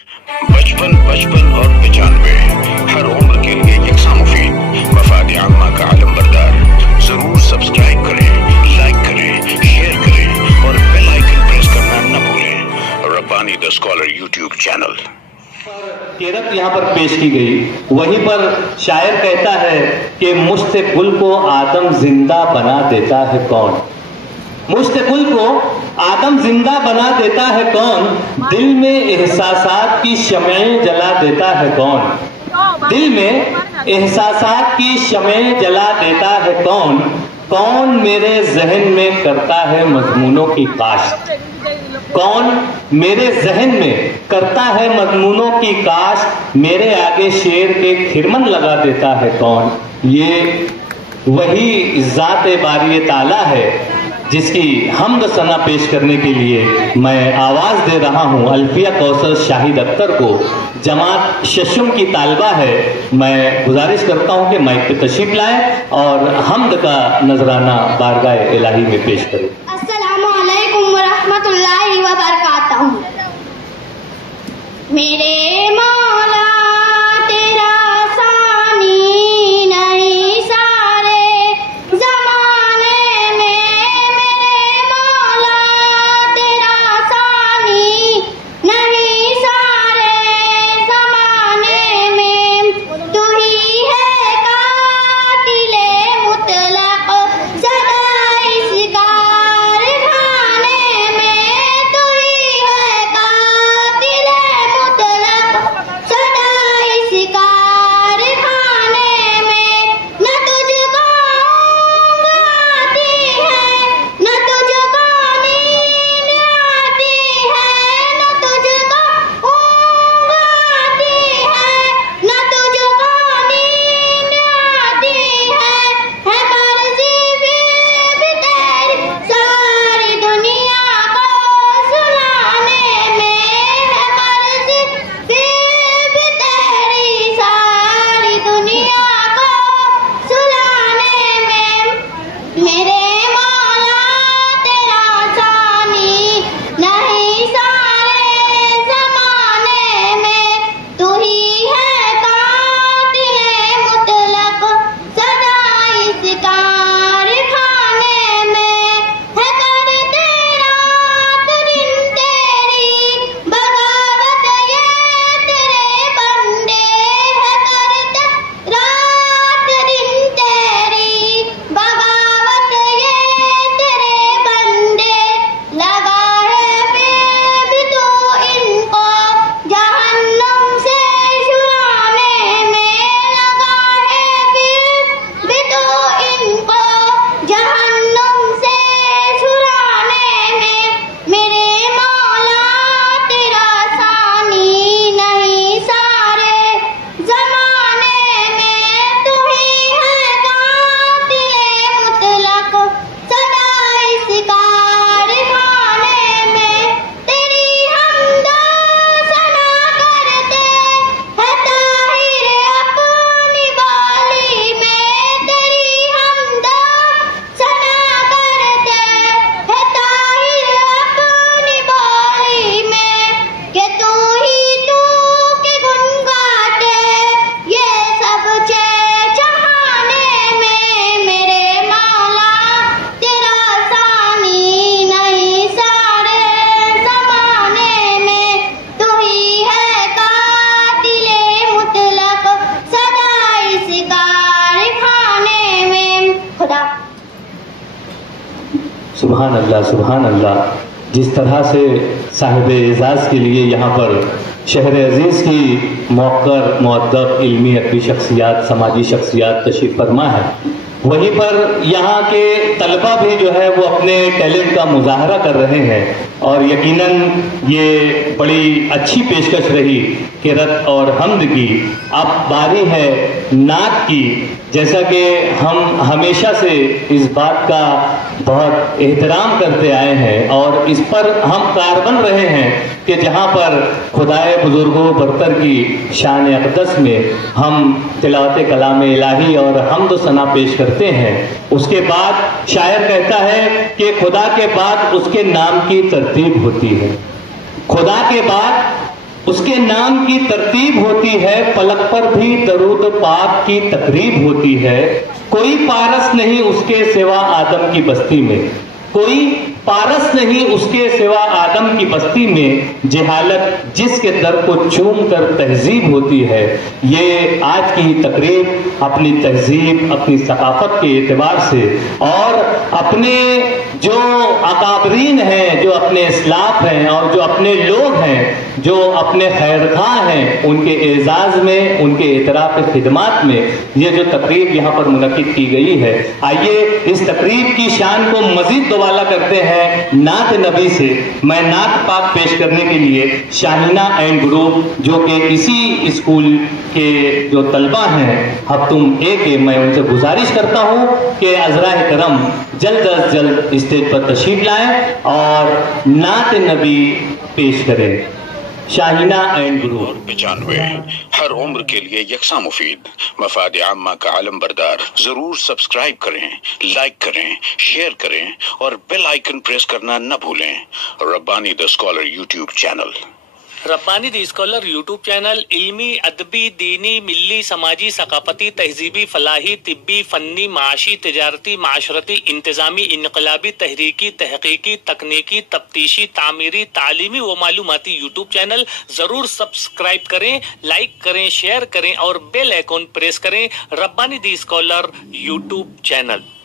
55 55 और 95 हर उम्र के लिए यकसा मुफीद, मफाद आम्मा का आलम बरदार। जरूर सब्सक्राइब करें, लाइक करें, शेयर करें और बेल आइकन प्रेस करना न भूलें। Rabbani the scholar YouTube channel. Kirit यहाँ पर पेश की गई। वहीं पर शायर कहता है कि मुश्त गुल को आदम जिंदा बना देता है कौन। मुश्त गुल को आदम जिंदा बना देता है कौन। दिल में एहसासात की शमएं जला देता है कौन। दिल में एहसासात की शमएं जला देता है कौन। कौन मेरे जहन में करता है मजमूनों की काश्त। कौन मेरे जहन में करता है मजमूनों की काश्त। मेरे आगे शेर के खिरमन लगा देता है कौन। ये वही ज़ात बारी ताला है जिसकी हमद सना पेश करने के लिए मैं आवाज़ दे रहा हूँ अल्फिया कौसर शाहिद अख्तर को। जमात शशुम की तालबा है। मैं गुजारिश करता हूँ कि माइक पे तशरीफ लाएं और हमद का नजराना बारगाह इलाही में पेश करें। अस्सलामु अलैकुम व रहमतुल्लाहि व बरकातहू। मेरे मौला तेरा सानी नहीं सारे जमाने में। मेरे मौला तेरा सानी नहीं सारे जमाने में। तू ही है कातिले मुतलक सदा इस कारखाने में। तू ही है कातिले मुतलक सदा इस कारखाने में। न तुझको ऊँघ आती है, न तुझको नींद आती है। न तुझको ऊँघ आती है, न तुझको नींद आती है। मर्जी फिर भी तेरी सारी दुनिया को सुलाने में। है मर्जी फिर भी तेरी सारी दुनिया को सुलाने में। मेरे मौला तेरा सानी नहीं सारे जमाने में। तू ही है कातिले मुतलक सदा इस कारखाने में। है करते रात दिन तेरी बगावत ये तेरे बंदे। है करते रात दिन तेरी बगावत ये तेरे बंदे। लगा है फिर भी तू इनको जहन्नम से छुड़ाने में। लगा है फिर भी तू इनको जहन्नम से छुड़ाने में। मेरे मौला तेरा सानी नहीं सारे जमाने में। तू ही है कातिले मुतलक सदा इस कारखाने में। तेरी हमद सना करते है ताहिर अपनी बाली में। तेरी हमद सना करते है ताहिर अपनी बाली में। कि तू के गुन गाते ये सब चहाने में। मेरे मौला तेरा सानी नहीं सारे जमाने में। तू ही है कातिले मुतलक सदा इस कारखाने में। खुदा सुभान अल्लाह, सुभान अल्लाह। जिस तरह से साहिब एजाज के लिए यहाँ पर शहर अजीज़ की मौक़र मुअद्दब इल्मी अदबी शख्सियात समाजी शख्सियात तशरीफ़ फरमा है, वहीं पर यहाँ के तलबा भी जो है वो अपने टैलेंट का मुजाहरा कर रहे हैं। और यकीनन ये बड़ी अच्छी पेशकश रही किरत और हमद की। अब बारी है नात की। जैसा कि हम हमेशा से इस बात का बहुत एहतराम करते आए हैं और इस पर हम कारबन रहे हैं कि जहाँ पर खुदाए बुजुर्गों बरतर की शान अक़दस में हम तिलावत कलाम इलाही और हमद सना पेश करते हैं, उसके बाद शायर कहता है कि खुदा के बाद उसके नाम की तरतीब होती है। खुदा के बाद اس کے نام کی ترتیب ہوتی ہے، پلک پر بھی درود پاک کی تقریب ہوتی ہے۔ کوئی پارس نہیں اس کے سوا آدم کی بستی میں، کوئی پارس نہیں اس کے سوا آدم کی بستی میں، جہالت جس کے در کو چوم کر تہذیب ہوتی ہے۔ یہ آج کی تقریب اپنی تہذیب، اپنی ثقافت کے اعتبار سے اور اپنے جو اکابرین ہیں، جو اپنے اسلاف ہیں اور جو اپنے لوگ ہیں، جو اپنے خیر خواہ ہیں، ان کے اعزاز میں، ان کے اعتراف خدمات میں یہ جو تقریب یہاں پر منعقد کی گئی ہے، آئیے اس تقریب کی شان کو مزید دوبالا کرتے ہیں نعت نبی سے۔ میں نعت پاک پیش کرنے کے لیے شاہینہ اینڈ گروپ جو کہ اسی اسکول کے جو طلبہ ہیں ہفتم اے کے، میں ان سے گزارش کرتا ہوں کہ عذرائے کرم جلد از جلد اسٹیج پر تشریف لائیں اور نعت نبی پیش کریں۔ شاہینہ اینڈ گروپ 95 ہر عمر کے لیے یکساں مفید، مفاد عامہ کا علم بردار۔ ضرور سبسکرائب کریں، لائک کریں، شیئر کریں اور بیل آئیکن پریس کرنا نہ بھولیں۔ Rabbani the scholar YouTube channel. Rabbani the scholar YouTube channel علمی، ادبی، دینی، ملی، سماجی، ثقافتی، تہذیبی، فلاحی، طبی، فنی، معاشی، تجارتی، معاشرتی، انتظامی، انقلابی، تحریکی، تحقیقی، تکنیکی، تفتیشی، تعمیری، تعلیمی و معلوماتی یوٹیوب چینل۔ ضرور سبسکرائب کریں، لائک کریں، شیئر کریں اور بیل آئیکن پریس کریں۔ ربانی دی اسکالر یوٹیوب چینل۔